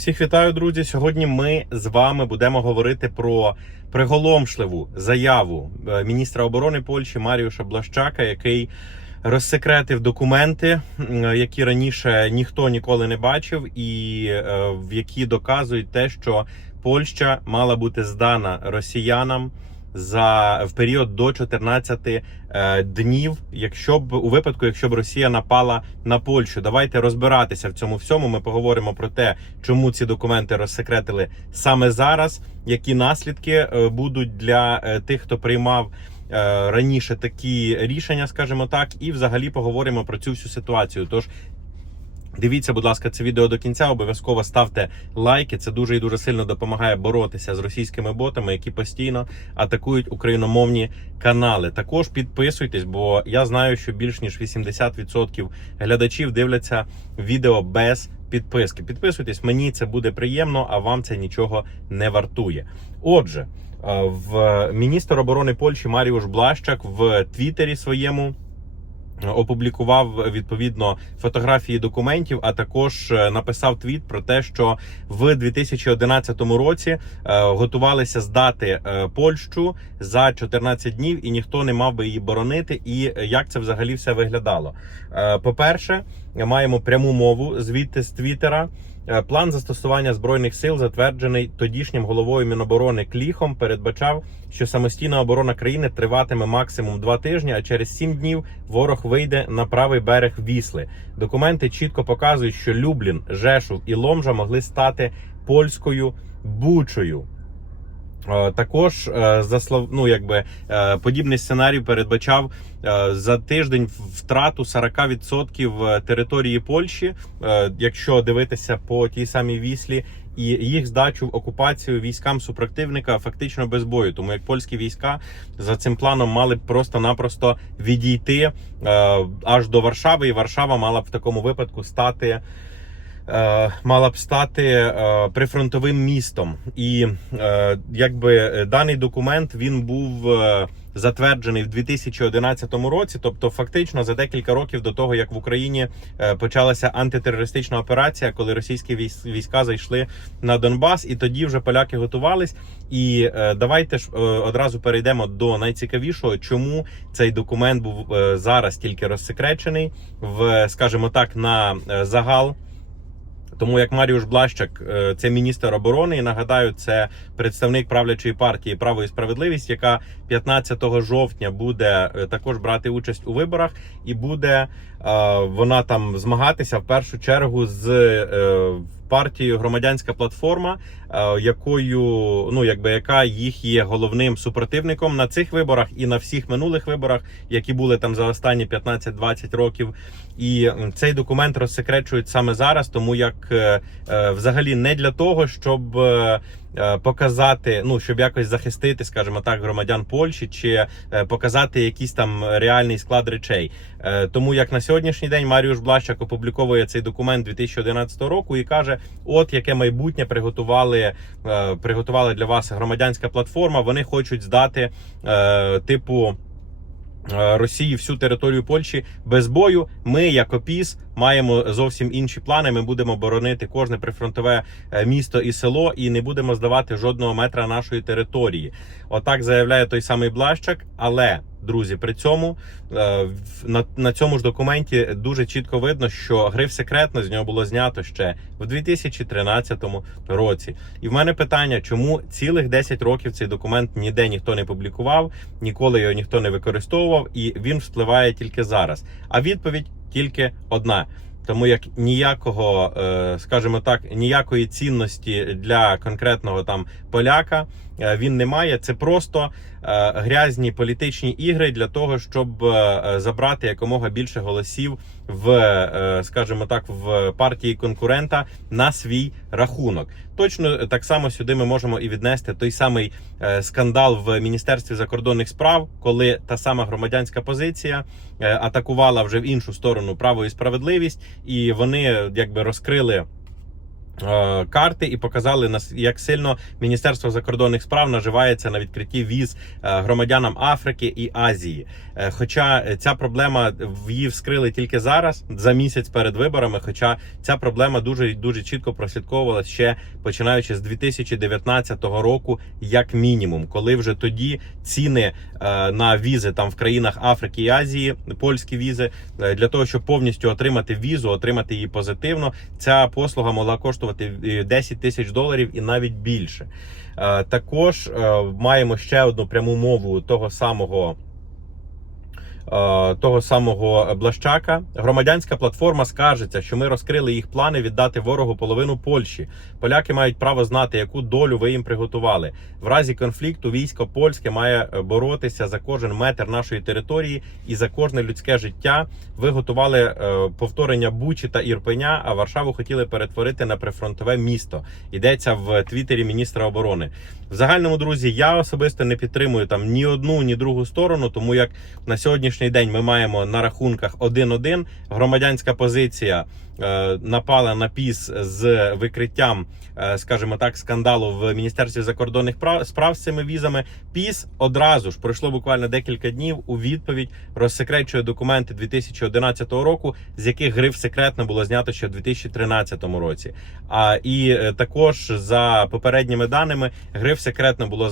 Всіх вітаю, друзі. Сьогодні ми з вами будемо говорити про приголомшливу заяву е, міністра оборони Польщі Маріуша Блащака, який розсекретив документи, які раніше ніхто ніколи не бачив, і е, в які доказують те, що Польща мала бути здана росіянам. За в період до 14 е, днів, якщо б у випадку, якщо б Росія напала на Польщу, давайте розбиратися в цьому всьому. Ми поговоримо про те, чому ці документи розсекретили саме зараз, які наслідки е, будуть для е, тих, хто приймав раніше такі рішення, скажімо так, і взагалі поговоримо про цю всю ситуацію. Тож Дивіться, будь ласка, це відео до кінця. Обов'язково ставте лайки. Це дуже і дуже сильно допомагає боротися з російськими ботами, які постійно атакують україномовні канали. Також підписуйтесь, бо я знаю, що більш ніж 80% глядачів дивляться відео без підписки. Підписуйтесь, мені це буде приємно, а вам це нічого не вартує. Отже, е, в міністр оборони Польщі Маріуш Блащак в Твіттері своєму опублікував відповідно фотографії документів, а також е, написав твіт про те, що в 2011 році е, готувалися здати е, Польщу за 14 днів, і ніхто не мав би її боронити. І як це взагалі все виглядало? Е, По-перше, маємо пряму мову звідти з Твіттера. Е, План застосування збройних сил, затверджений тодішнім головою Міноборони Кліхом, передбачав, що самостійна оборона країни триватиме максимум два тижні, а через сім днів ворог вийде на правий берег Вісли. Документи чітко показують, що Люблін, Жешув і Ломжа могли стати польською бучою. Е, Також е, за ну, якби е, подібний сценарій передбачав за тиждень втрату 40% території Польщі, якщо дивитися по тій самій віслі, і їх здачу в окупацію військам супротивника фактично без бою. Тому як польські війська за цим планом мали б просто-напросто відійти аж до Варшави, і Варшава мала б в такому випадку стати мала б стати е, прифронтовим містом, і е, якби е, даний документ він був е, затверджений в 2011 році, тобто фактично за декілька років до того, як в Україні е, почалася антитерористична операція, коли російські військ- війська зайшли на Донбас, і тоді вже поляки готувались. І е, давайте ж е, одразу перейдемо до найцікавішого, чому цей документ був е, зараз тільки розсекречений в, скажімо так, на е, загал. Тому як Маріуш Блащак, е, це міністр оборони, і нагадаю, це представник правлячої партії Право і справедливість, яка 15 жовтня буде е, також брати участь у виборах, і буде е, вона там змагатися в першу чергу з партією Громадянська платформа, е, якою ну якби яка їх є головним супротивником на цих виборах і на всіх минулих виборах, які були там за останні 15-20 років. І цей документ розсекречують саме зараз, тому як е, е, взагалі не для того, щоб показати, ну щоб якось захистити, скажімо так, громадян Польщі чи е, показати якийсь там реальний склад речей. Е, Тому як на сьогоднішній день Маріуш Блащак опубліковує цей документ 2011 року і каже: от яке майбутнє приготували, е, приготували для вас громадянська платформа. Вони хочуть здати е, типу. Е, Росії всю територію Польщі без бою. Ми, як ОПІС, маємо зовсім інші плани. Ми будемо боронити кожне прифронтове е, місто і село, і не будемо здавати жодного метра нашої території. Отак заявляє той самий Блащак. Але друзі, при цьому е, на, на цьому ж документі дуже чітко видно, що гриф секретно з нього було знято ще в 2013 році. І в мене питання, чому цілих 10 років цей документ ніде ніхто не публікував, ніколи його ніхто не використовував, і він вспливає тільки зараз. А відповідь тільки одна. Тому як ніякого, е, скажімо так, ніякої цінності для конкретного там поляка він не має. Це просто е, грязні політичні ігри для того, щоб е, забрати якомога більше голосів в, е, скажімо так, в партії конкурента на свій рахунок. Точно так само сюди ми можемо і віднести той самий е, скандал в міністерстві закордонних справ, коли та сама громадянська позиція е, атакувала вже в іншу сторону право і справедливість, і вони якби розкрили е, карти і показали нас, як сильно Міністерство закордонних справ наживається на відкритті віз е, громадянам Африки і Азії. Е, Хоча ця проблема її вскрили тільки зараз, за місяць перед виборами. Хоча ця проблема дуже дуже чітко прослідковувалася ще починаючи з 2019 року, як мінімум, коли вже тоді ціни е, на візи там в країнах Африки і Азії, польські візи, е, для того, щоб повністю отримати візу, отримати її позитивно, ця послуга могла коштувати е, 10 тисяч доларів і навіть більше. Е, Також е, маємо ще одну пряму мову того самого. Е, Того самого Блащака громадянська платформа скаржиться, що ми розкрили їх плани віддати ворогу половину Польщі. Поляки мають право знати, яку долю ви їм приготували. В разі конфлікту військо польське має е, боротися за кожен метр нашої території і за кожне людське життя. Ви готували е, повторення Бучі та Ірпеня, а Варшаву хотіли перетворити на прифронтове місто. Йдеться в твіттері міністра оборони. В загальному друзі, я особисто не підтримую там ні одну, ні другу сторону, тому як на сьогоднішній день ми маємо на рахунках 1-1. Громадянська позиція е, напала на піс з викриттям, е, скажімо так, скандалу в міністерстві закордонних прав справ з цими візами. Піс одразу ж пройшло буквально декілька днів. У відповідь розсекречує документи 2011 року, з яких гриф секретно було знято ще в 2013 році. А і е, також за попередніми даними гриф секретно було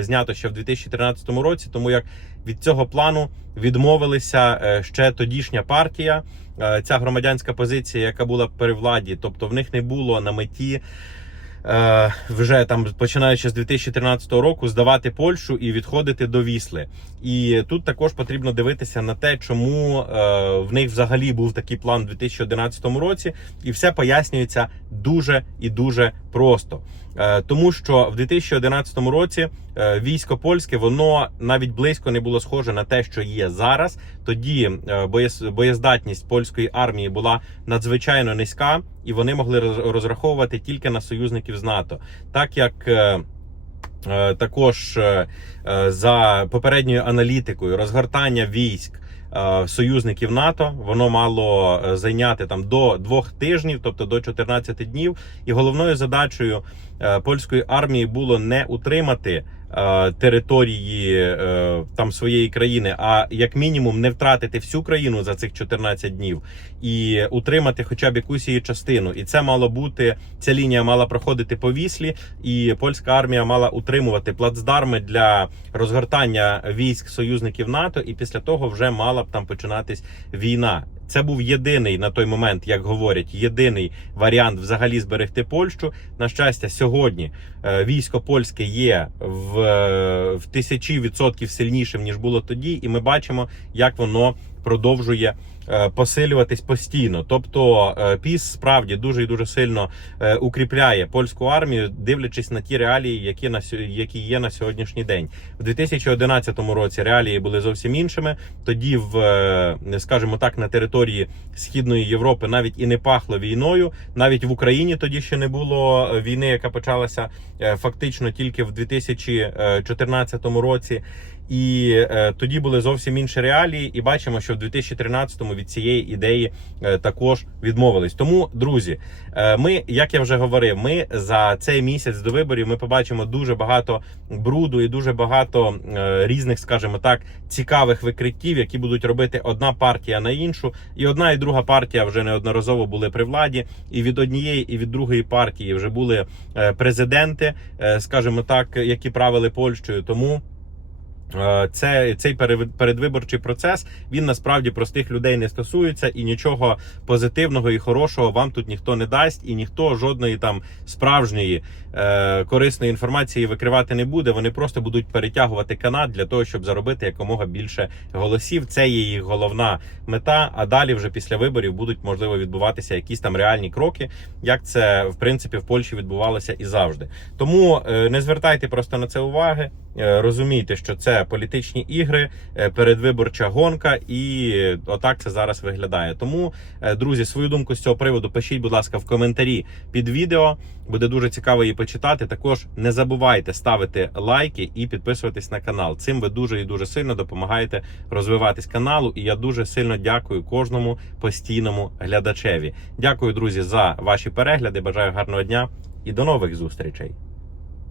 знято ще в 2013 році, тому як від цього плану відмовилися е, ще тодішня партія, е, ця громадянська позиція, яка була при владі, тобто в них не було на меті. е, Вже там починаючи з 2013 року здавати Польщу і відходити до Вісли, і тут також потрібно дивитися на те, чому в них взагалі був такий план у 2011 році, і все пояснюється дуже і дуже просто. Е, Тому що в 2011 році е, військо польське воно навіть близько не було схоже на те, що є зараз. Тоді е, боєздатність польської армії була надзвичайно низька, і вони могли роз- розраховувати тільки на союзників з НАТО, так як. Також за попередньою аналітикою розгортання військ союзників НАТО воно мало е, зайняти там до двох тижнів, тобто до 14 днів. І головною задачею е, польської армії було не утримати е, території е, там своєї країни, а як мінімум не втратити всю країну за цих 14 днів і утримати хоча б якусь її частину. І це мало бути ця лінія мала проходити по віслі, і польська армія мала утримувати плацдарми для розгортання військ союзників НАТО. І після того вже мала б там починатись війна. Це був єдиний на той момент, як говорять, єдиний варіант взагалі зберегти Польщу. На щастя, сьогодні е, військо польське є в, е, в тисячі відсотків сильнішим ніж було тоді, і ми бачимо, як воно продовжує посилюватись постійно. Тобто е, піс справді дуже і дуже сильно е, укріпляє польську армію, дивлячись на ті реалії, які на які є на сьогоднішній день. У 2011 році реалії були зовсім іншими. Тоді, в е, скажімо так, на території східної Європи навіть і не пахло війною. Навіть в Україні тоді ще не було е, війни, яка почалася е, фактично тільки в 2014 році. І е, тоді були зовсім інші реалії, і бачимо, що в 2013-му від цієї ідеї е, також відмовились. Тому, друзі, е, ми, як я вже говорив, ми за цей місяць до виборів ми побачимо дуже багато бруду і дуже багато е, різних, скажімо так, цікавих викриттів, які будуть робити одна партія на іншу, і одна і друга партія вже неодноразово були при владі. І від однієї і від другої партії вже були е, президенти, е, скажімо так, які правили Польщею. Тому. Е, Це цей передвиборчий процес він насправді простих людей не стосується, і нічого позитивного і хорошого вам тут ніхто не дасть, і ніхто жодної там справжньої е, корисної інформації викривати не буде. Вони просто будуть перетягувати канат для того, щоб заробити якомога більше голосів. Це є їх головна мета. А далі, вже після виборів, будуть можливо відбуватися якісь там реальні кроки, як це в принципі в Польщі відбувалося і завжди. Тому е, не звертайте просто на це уваги. Е, Розумійте, що це політичні ігри, е, передвиборча гонка, і е, отак це зараз виглядає. Тому, друзі, свою думку з цього приводу пишіть, будь ласка, в коментарі під відео. Буде дуже цікаво її почитати. Також не забувайте ставити лайки і підписуватись на канал. Цим ви дуже і дуже сильно допомагаєте розвиватись каналу. І я дуже сильно дякую кожному постійному глядачеві. Дякую, друзі, за ваші перегляди. Бажаю гарного дня і до нових зустрічей.